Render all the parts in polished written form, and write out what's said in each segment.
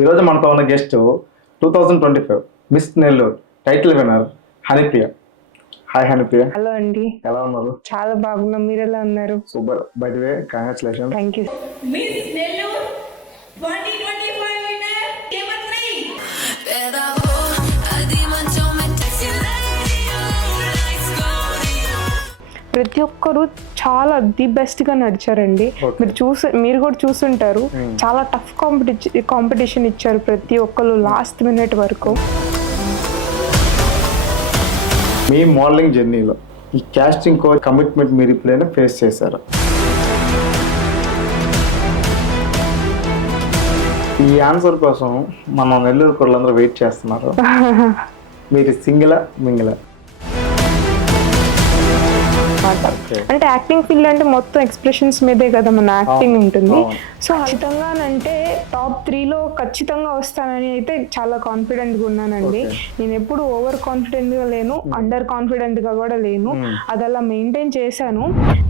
ఈరోజు మనతో ఉన్న guest 2025 miss Nellore title winner Hanipriya. Hi Hanipriya. Hello అండి, ఎలా ఉన్నారు? చాలా బాగున్నాం. మీరు ఎలా ఉన్నారు? Super. By the way congratulation. Thank you. Miss Nellore 2025 winner కేమత్రి. ప్రతి ఒక్కరు చాలా ది బెస్ట్ గా నడిచారండి. మీరు కూడా చూసుంటారు. చాలా టఫ్ కాంపిటీషన్ ఇచ్చారు ప్రతి ఒక్కరు లాస్ట్ మినిట్ వరకు. మీ మోడలింగ్ జర్నీలో ఈ కాస్టింగ్ కోచ్ కమిట్మెంట్ మీరు ఇప్పుడైనా ఫేస్ చేశారు? ఈ ఆన్సర్ కోసం మన నెల్లూరు కుర్రలందరూ వెయిట్ చేస్తున్నారు. మీరు సింగిలా మింగిలా? అంటే యాక్టింగ్ ఫీల్డ్ అంటే మొత్తం ఎక్స్ప్రెషన్స్ మీదే కదా మన యాక్టింగ్ ఉంటుంది. సో ఖచ్చితంగానంటే టాప్ 3లో ఖచ్చితంగా వస్తానని అయితే చాలా కాన్ఫిడెంట్గా ఉన్నానండి. నేను ఎప్పుడు ఓవర్ కాన్ఫిడెంట్గా లేను, అండర్ కాన్ఫిడెంట్గా కూడా లేను. అది అలా మెయింటైన్ చేశాను.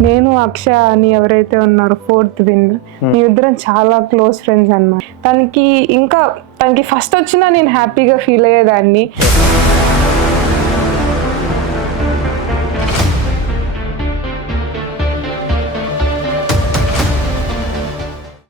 నేను అక్షయ అని ఎవరైతే ఉన్నారో 4th విన్నర్, మీ ఇద్దరం చాలా క్లోజ్ ఫ్రెండ్స్ అన్నమాట. తనకి ఫస్ట్ వచ్చినా నేను హ్యాపీగా ఫీల్ అయ్యేదాన్ని.